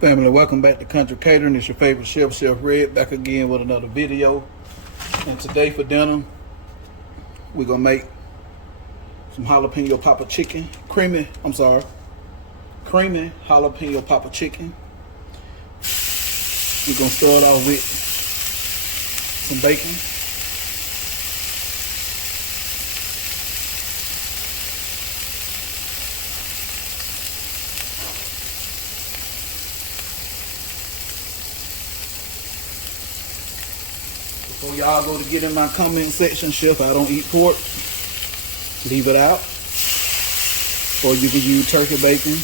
Family, welcome back to Country Catering. It's your favorite chef, Chef Red, back again with another video. And today for dinner, we're gonna make some jalapeno popper chicken, creamy jalapeno popper chicken. We're gonna start off with some bacon. Before y'all go to get in my comment section, Chef, I don't eat pork. Leave it out. Or you can use turkey bacon.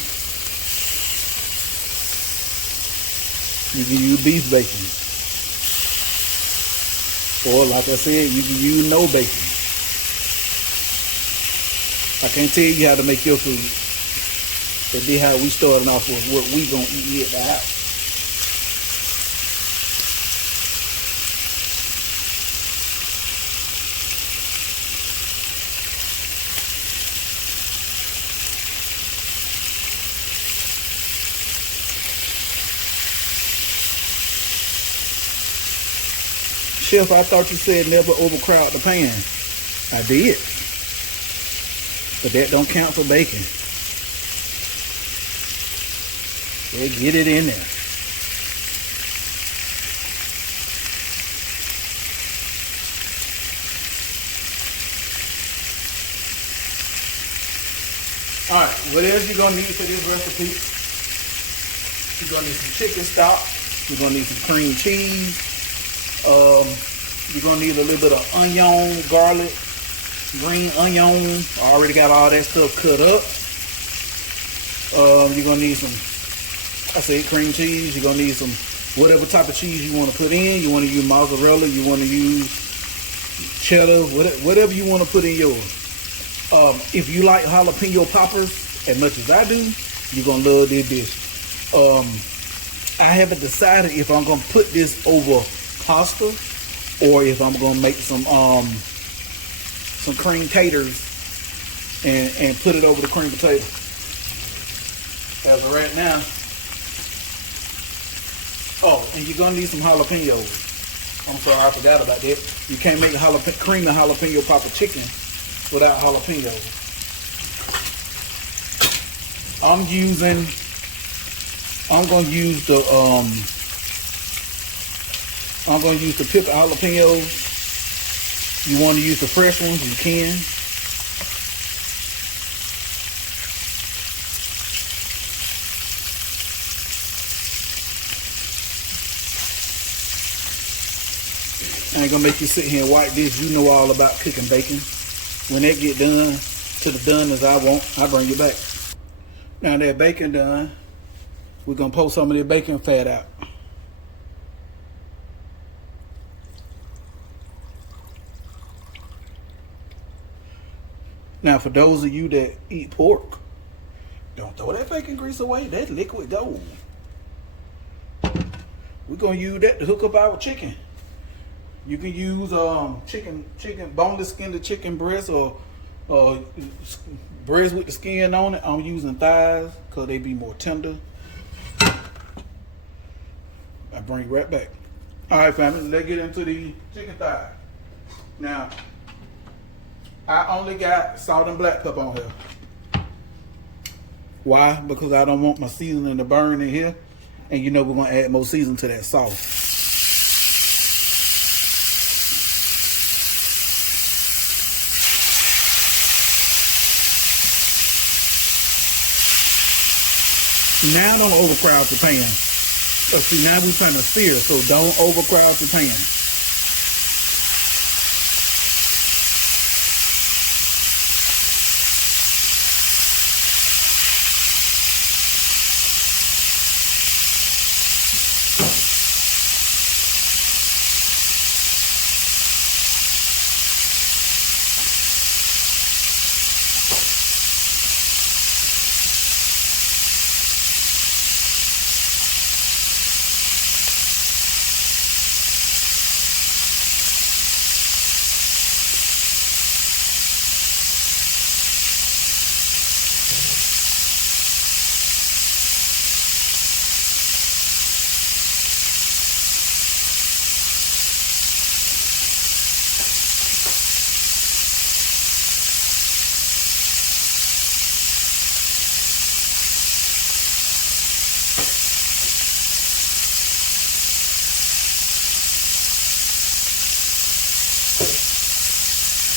You can use beef bacon. Or like I said, you can use no bacon. I can't tell you how to make your food. But this how we starting off with what we gonna eat at the house. Chef, I thought you said never overcrowd the pan. I did. But that don't count for bacon. Yeah, get it in there. Alright, what else you're gonna need for this recipe? You're gonna need some chicken stock. You're gonna need some cream cheese. You're gonna need a little bit of onion, garlic, green onion. I already got all that stuff cut up. You're gonna need some, I said cream cheese. You're gonna need some whatever type of cheese you want to put in. You want to use mozzarella. You want to use cheddar. Whatever you want to put in yours. If you like jalapeno poppers as much as I do, you're gonna love this dish. I haven't decided if I'm gonna put this over pasta or if I'm gonna make some cream taters and put it over the cream potato. As of right now. Oh, and you're gonna need some jalapenos. I'm sorry, I forgot about that. You can't make creamy jalapeno popper chicken without jalapenos. I'm gonna use the pickled jalapenos. You want to use the fresh ones, you can. I ain't gonna make you sit here and wipe this. You know all about cooking bacon. When that get done to the done as I want, I bring it back. Now that bacon done, we're gonna pull some of the bacon fat out. Now, for those of you that eat pork, don't throw that bacon grease away. That's liquid gold. We're gonna use that to hook up our chicken. You can use chicken boneless skin chicken breast or breast with the skin on it. I'm using thighs because they be more tender. I bring it right back. All right, family, let's get into the chicken thigh. Now, I only got salt and black pepper on here. Why? Because I don't want my seasoning to burn in here. And you know we're going to add more seasoning to that sauce. Now don't overcrowd the pan. See, now we're trying to sear, so don't overcrowd the pan.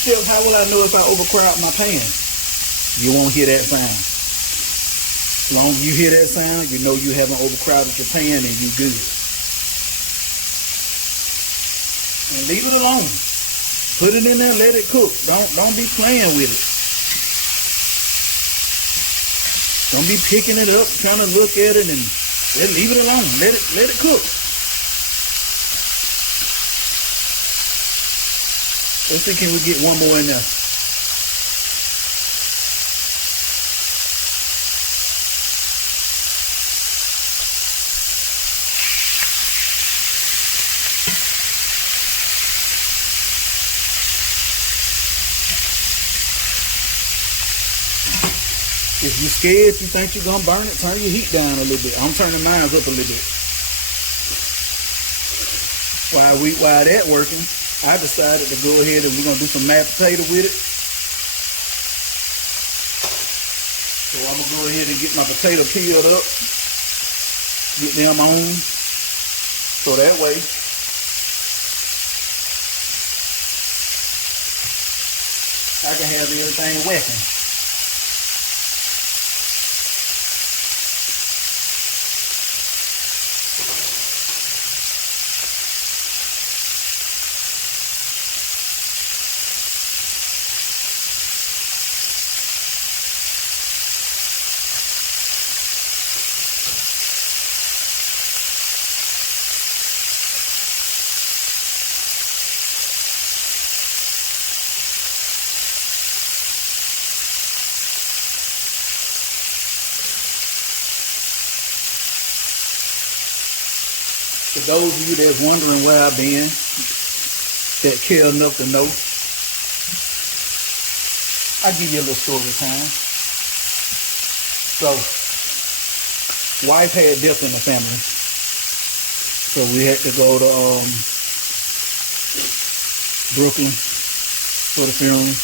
Chef, how will I know if I overcrowd my pan? You won't hear that sound. As long as you hear that sound, you know you haven't overcrowded your pan and you good. And leave it alone. Put it in there, let it cook. Don't be playing with it. Don't be picking it up, trying to look at it, and leave it alone. Let it cook. Let's see, can we get one more in there? If you're scared, you think you're gonna burn it, turn your heat down a little bit. I'm turning mine up a little bit. While that working, I decided to go ahead and we're gonna do some mashed potato with it. So I'm gonna go ahead and get my potato peeled up, get them on, so that way I can have everything working. For those of you that's wondering where I've been, that care enough to know, I'll give you a little story time. So, wife had death in the family. So we had to go to Brooklyn for the funeral.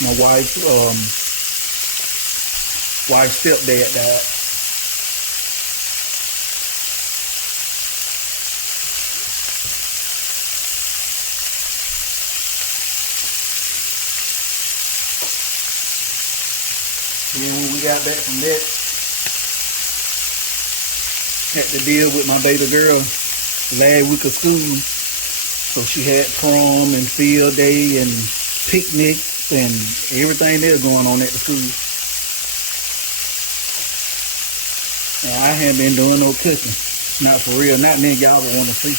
My wife's stepdad died. Then when we got back from that, had to deal with my baby girl last week of school. So she had prom and field day and picnics and everything that's going on at the school. And I haven't been doing no cooking. Not for real, not many y'all would want to see.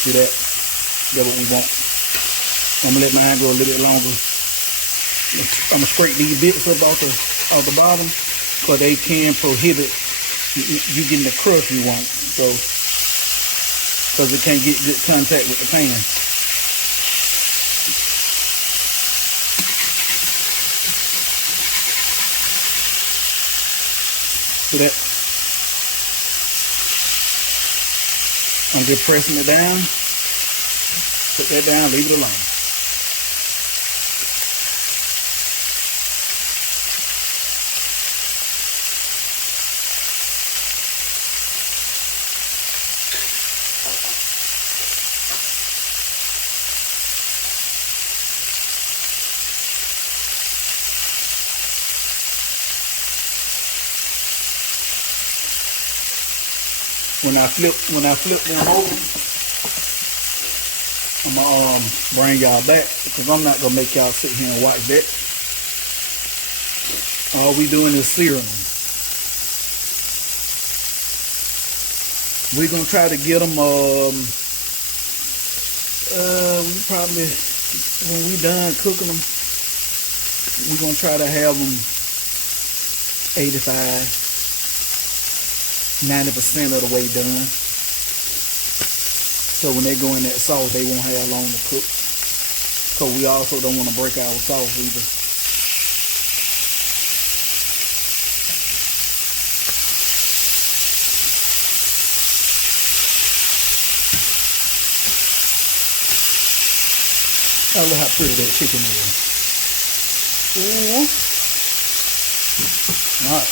See that? That's what we want. I'm gonna let mine go a little bit longer. I'm gonna scrape these bits up off the bottom, because they can prohibit you getting the crust you want. So, because it can't get good contact with the pan. See that? I'm just pressing it down. Put that down, leave it alone. When I flip them over, I'm gonna bring y'all back, because I'm not gonna make y'all sit here and watch that. All we doing is searing them. We're gonna try to get them. We probably, when we done cooking them, we're gonna try to have them 85-90% of the way done. So when they go in that sauce, they won't have long to cook. So we also don't want to break our sauce either. Oh, look how pretty that chicken is. Ooh. All right.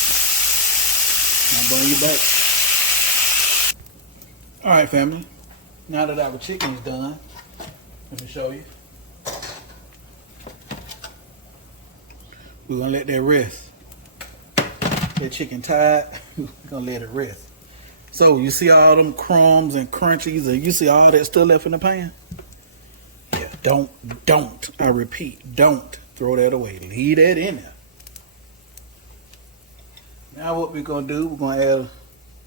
I'll bring you back. All right, family. Now that our chicken is done, let me show you. We're gonna let that rest. That chicken tired, we're gonna let it rest. So you see all them crumbs and crunchies, and you see all that still left in the pan? Yeah, don't, I repeat, don't throw that away. Leave that in there. Now what we're gonna do, we're gonna add a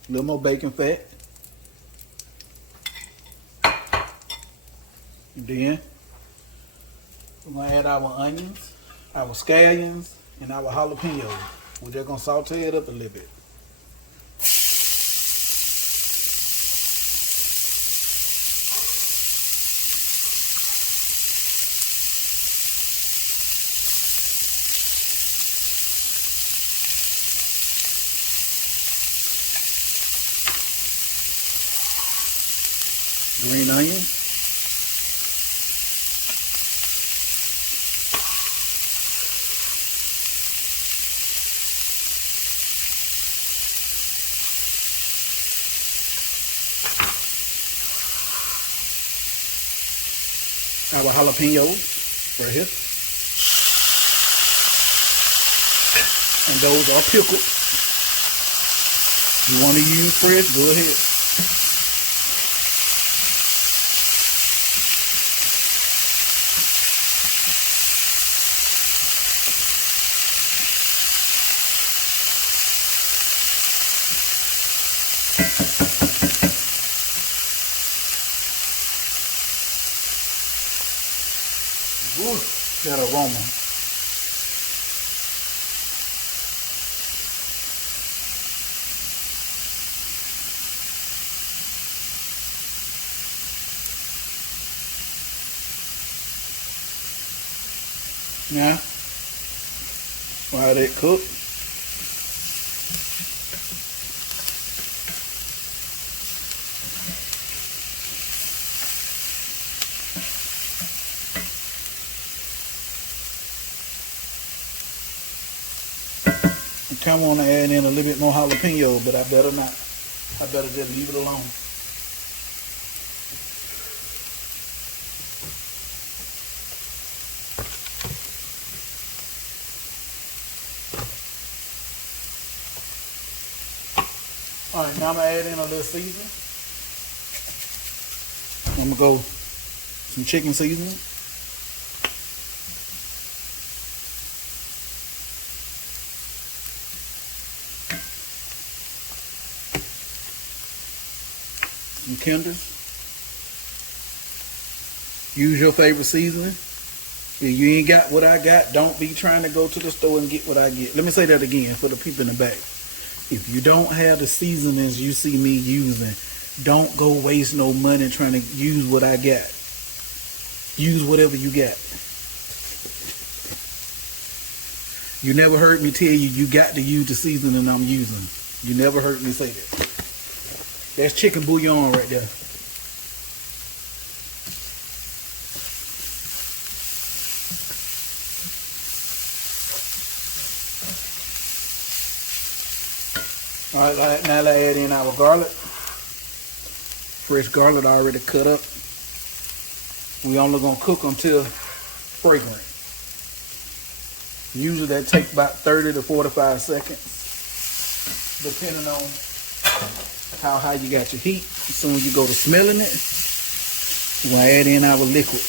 little more bacon fat. And then we're gonna add our onions, our scallions, and our jalapeños. We're just gonna saute it up a little bit. Green onion. Our jalapenos right here. And those are pickled. You want to use fresh, go ahead. Ooh, that aroma. Now, while that cook, I kind of want to add in a little bit more jalapeno, but I better not. I better just leave it alone. All right, now I'm gonna add in a little seasoning. I'm gonna go some chicken seasoning. Some Kinders. Use your favorite seasoning. If you ain't got what I got, don't be trying to go to the store and get what I get. Let me say that again for the people in the back. If you don't have the seasonings you see me using, don't go waste no money trying to use what I got. Use whatever you got. You never heard me tell you you got to use the seasoning I'm using. You never heard me say that. That's chicken bouillon right there. All right, now let's add in our garlic. Fresh garlic already cut up. We only gonna cook until fragrant. Usually that takes about 30 to 45 seconds, depending on how high you got your heat. As soon as you go to smelling it, we're gonna add in our liquid.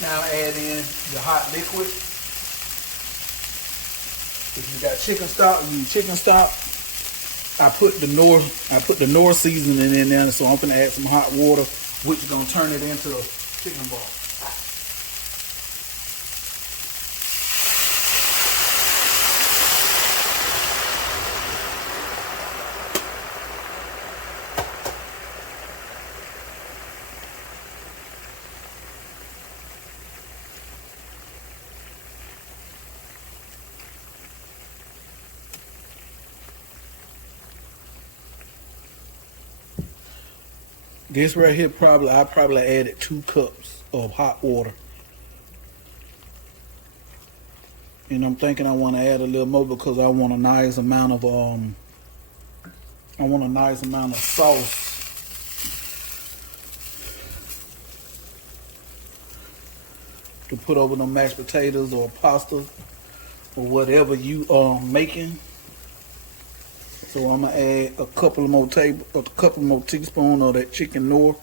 Now add in your hot liquid. If you got chicken stock, you use chicken stock. I put the Nor seasoning in there, so I'm gonna add some hot water, which is gonna turn it into a chicken broth. This right here, I probably added 2 cups of hot water. And I'm thinking I want to add a little more because I want a nice amount of sauce to put over the mashed potatoes or pasta or whatever you are making. So I'm gonna add a couple more teaspoons of that chicken Nor.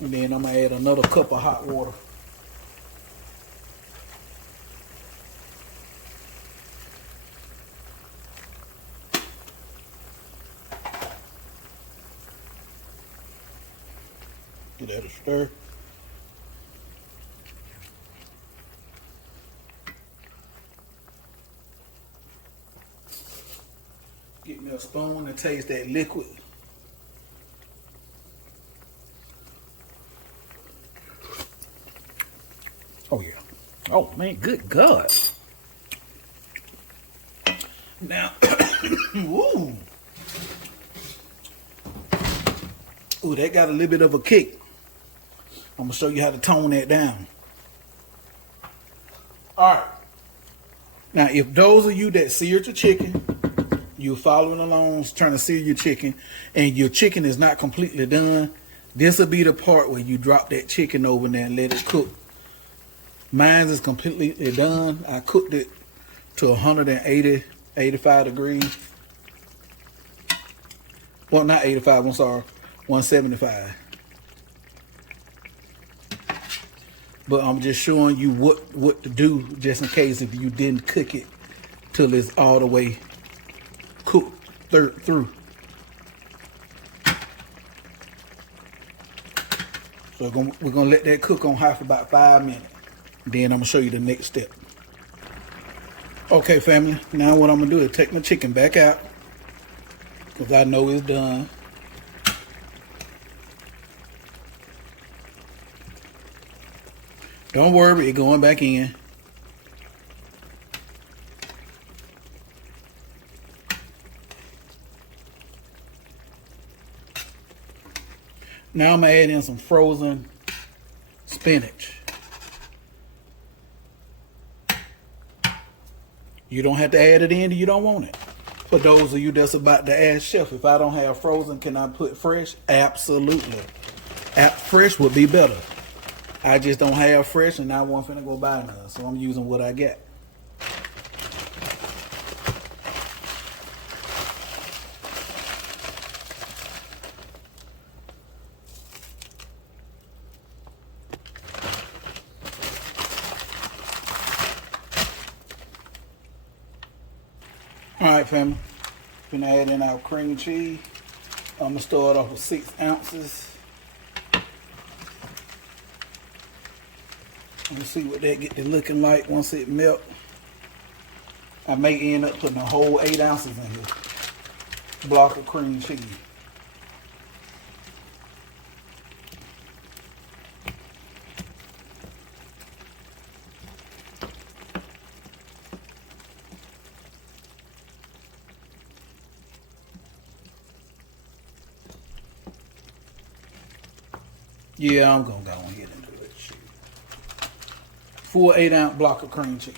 And then I'm gonna add another cup of hot water. Give that a stir. Get me a spoon to taste that liquid. Oh yeah. Oh man, good God. Now, ooh. Ooh, that got a little bit of a kick. I'm gonna show you how to tone that down. All right. Now, if those of you that seared your chicken, you're following along, trying to sear your chicken, and your chicken is not completely done, this will be the part where you drop that chicken over there and let it cook. Mine is completely done. I cooked it to 180, 85 degrees. Well, not 85, I'm sorry, 175. But I'm just showing you what to do just in case if you didn't cook it till it's all the way cooked through. So we're gonna let that cook on high for about 5 minutes. Then I'm gonna show you the next step. Okay, family. Now what I'm gonna do is take my chicken back out because I know it's done. Don't worry, it's going back in. Now I'm gonna add in some frozen spinach. You don't have to add it in if you don't want it. For those of you that's about to ask Chef, if I don't have frozen, can I put fresh? Absolutely. Fresh would be better. I just don't have fresh and I wasn't finna go buy none, so I'm using what I got. All right, family. Gonna add in our cream cheese. I'm gonna start off with 6 ounces. Let's see what that get to looking like once it melt. I may end up putting a whole 8 ounces in here. Block of cream cheese. Yeah, I'm gonna go ahead and do it. Shoot. Full 8 ounce block of cream cheese.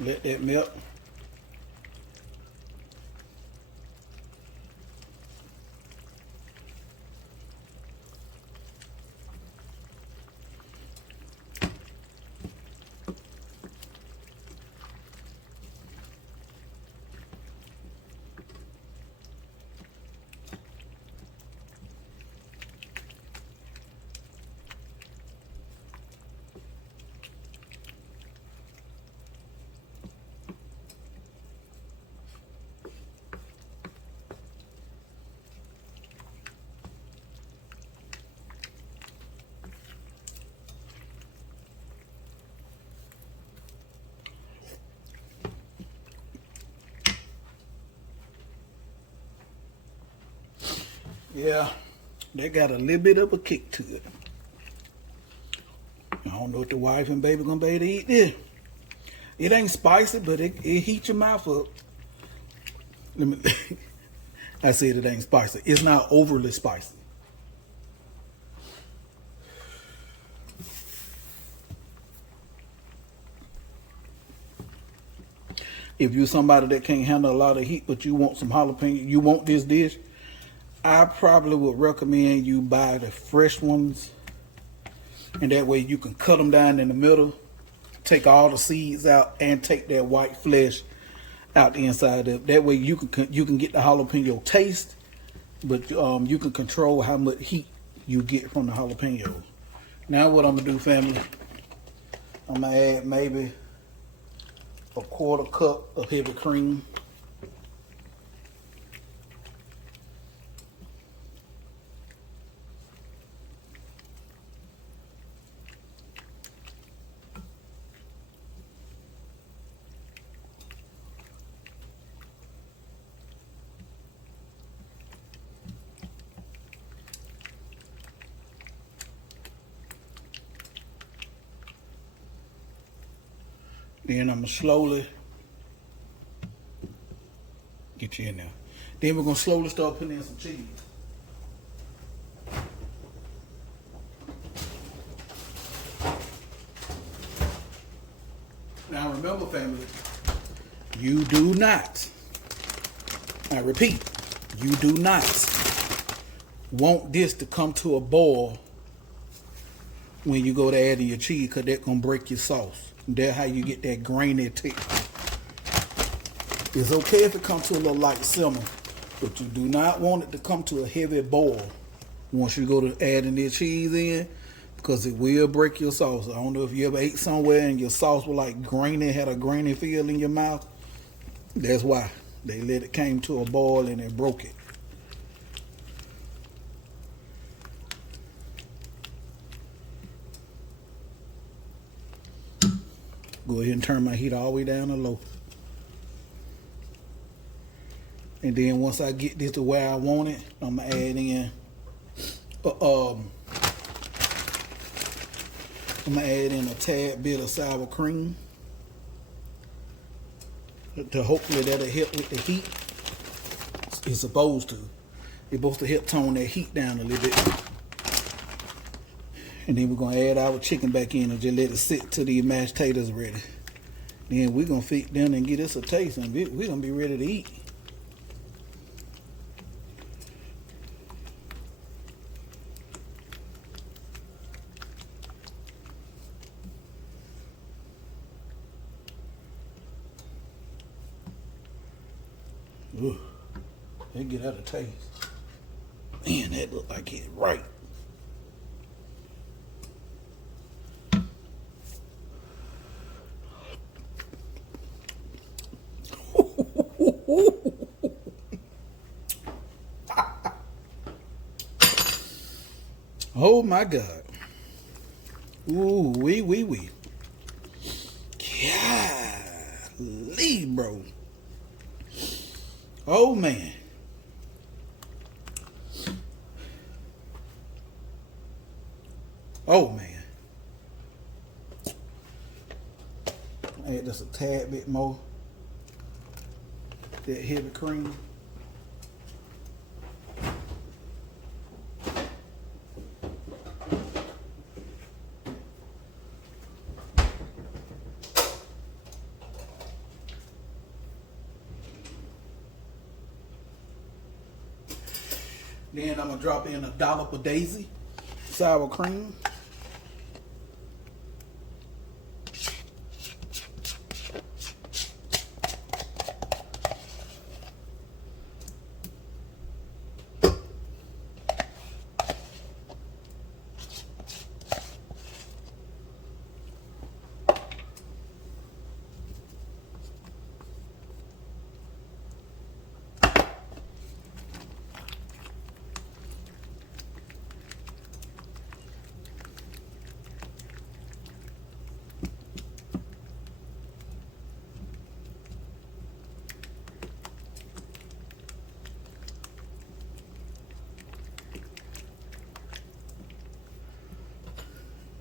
Let that melt. Yeah, they got a little bit of a kick to it. I don't know if the wife and baby gonna be able to eat this. It ain't spicy, but it heats your mouth up. Let me. I said it ain't spicy. It's not overly spicy. If you're somebody that can't handle a lot of heat, but you want some jalapeno, you want this dish, I probably would recommend you buy the fresh ones. And that way you can cut them down in the middle, take all the seeds out, and take that white flesh out the inside of it. That way you can get the jalapeno taste, but you can control how much heat you get from the jalapeno. Now what I'm gonna do, family, I'm gonna add maybe a 1/4 cup of heavy cream. Then I'm gonna slowly get you in there. Then we're gonna slowly start putting in some cheese. Now remember, family, you do not, I repeat, you do not want this to come to a boil when you go to add in your cheese, because that's gonna break your sauce. That's how you get that grainy texture. It's okay if it comes to a little light simmer, but you do not want it to come to a heavy boil once you go to adding the cheese in, because it will break your sauce. I don't know if you ever ate somewhere and your sauce was like grainy, had a grainy feel in your mouth. That's why. They let it came to a boil and it broke it. Go ahead and turn my heat all the way down to low. And then once I get this to where I want it, I'm gonna add in a tad bit of sour cream to hopefully that'll help with the heat. It's supposed to. It's supposed to help tone that heat down a little bit. And then we're gonna add our chicken back in and just let it sit till the mashed potatoes are ready. Then we're gonna feed them and get us a taste, and we're gonna be ready to eat. Ooh, they get out of taste. Man, that look like it's right. Oh my God. Ooh, wee. Golly, bro. Oh man. Oh man. Add just a tad bit more. That heavy cream. Then I'm gonna drop in a dollop of Daisy sour cream.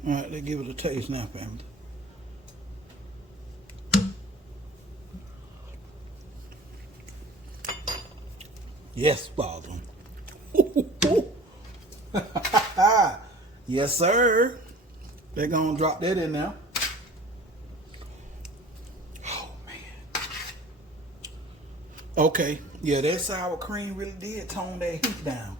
All right, let's give it a taste now, family. Yes, Father. Yes, sir. They're gonna drop that in now. Oh man. Okay. Yeah, that sour cream really did tone that heat down.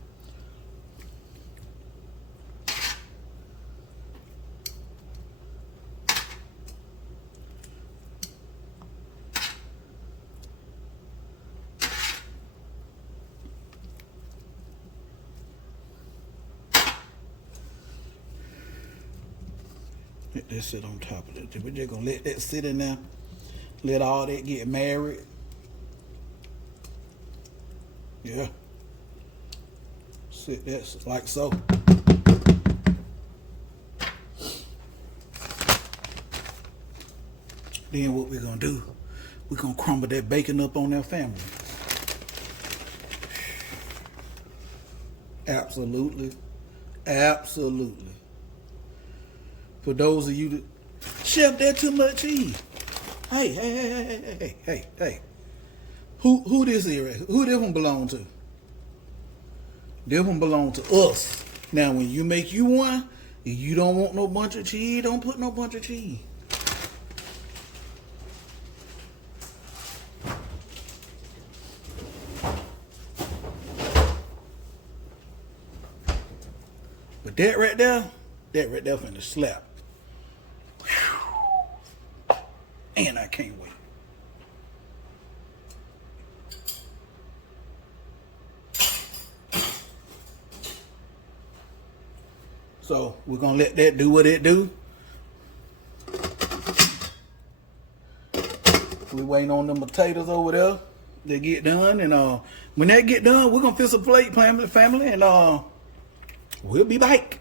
Let that sit on top of it. We're just gonna let that sit in there. Let all that get married. Yeah. Sit that like so. Then what we're gonna do, we're gonna crumble that bacon up on that family. Absolutely. Absolutely. For those of you that, Chef, that's too much cheese. Hey. Who this here? Who this one belong to? This one belong to us. Now, when you make you one, if you don't want no bunch of cheese, don't put no bunch of cheese. But that right there finna slap. Whew. And I can't wait. So we're gonna let that do what it do. We waiting on them potatoes over there. They get done, and when they get done, we're gonna fix a plate, family, and we'll be back.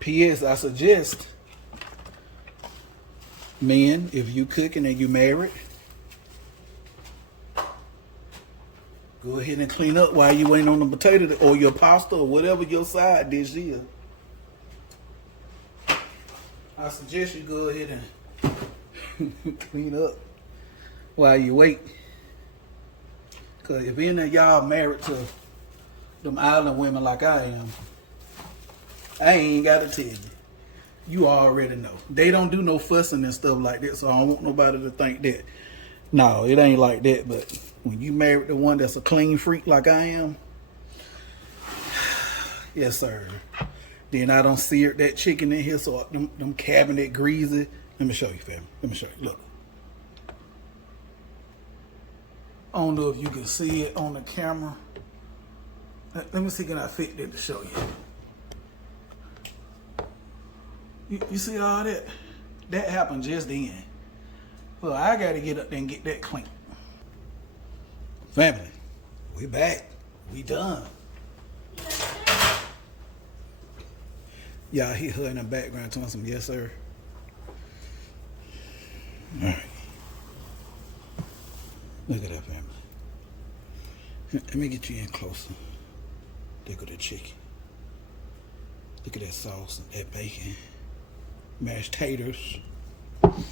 P.S. I suggest, men, if you cooking and you married, go ahead and clean up while you waiting on the potato or your pasta or whatever your side dish is. I suggest you go ahead and clean up while you wait. Because if any of y'all married to them island women like I am, I ain't got to tell you. You already know. They don't do no fussing and stuff like that, so I don't want nobody to think that. No, it ain't like that, but when you married to one that's a clean freak like I am, yes, sir. Then I don't sear that chicken in here, so them cabinet greasy. Let me show you, family. Let me show you. Look. I don't know if you can see it on the camera. Let me see, can I fit that to show you? You see all that? That happened just then. So I got to get up there and get that clean. Family, we back. We done. Y'all hear her in the background telling some yes, sir. All right. Look at that, family. Let me get you in closer. There go the chicken. Look at that sauce and that bacon. Mashed taters. Oh,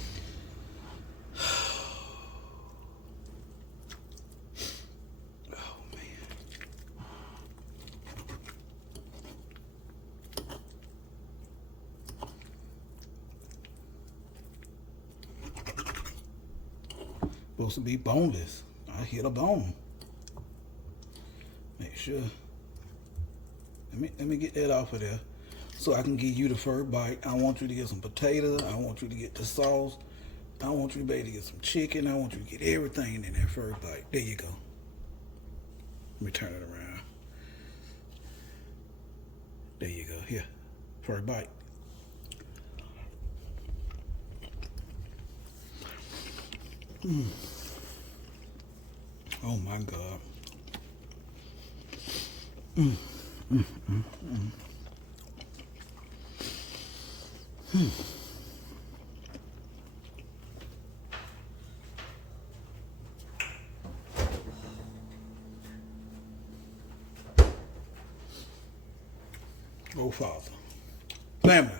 man. Supposed to be boneless. I hit a bone. Make sure. Let me get that off of there so I can give you the first bite. I want you to get some potatoes. I want you to get the sauce. I want you to be able to get some chicken. I want you to get everything in that first bite. There you go. Let me turn it around. There you go. Here. First bite. Oh my God. Oh, Father. Family.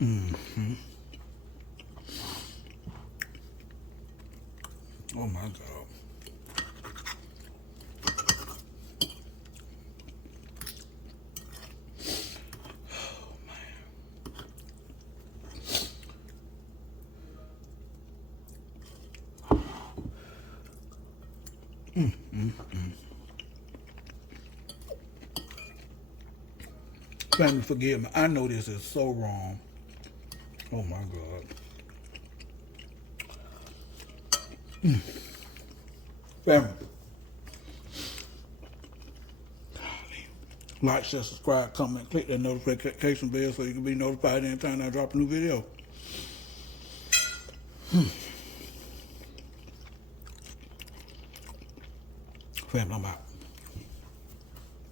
Oh my God. Family, forgive me. I know this is so wrong. Oh my God. Family. Like, share, subscribe, comment, click that notification bell so you can be notified anytime I drop a new video. Family, I'm out.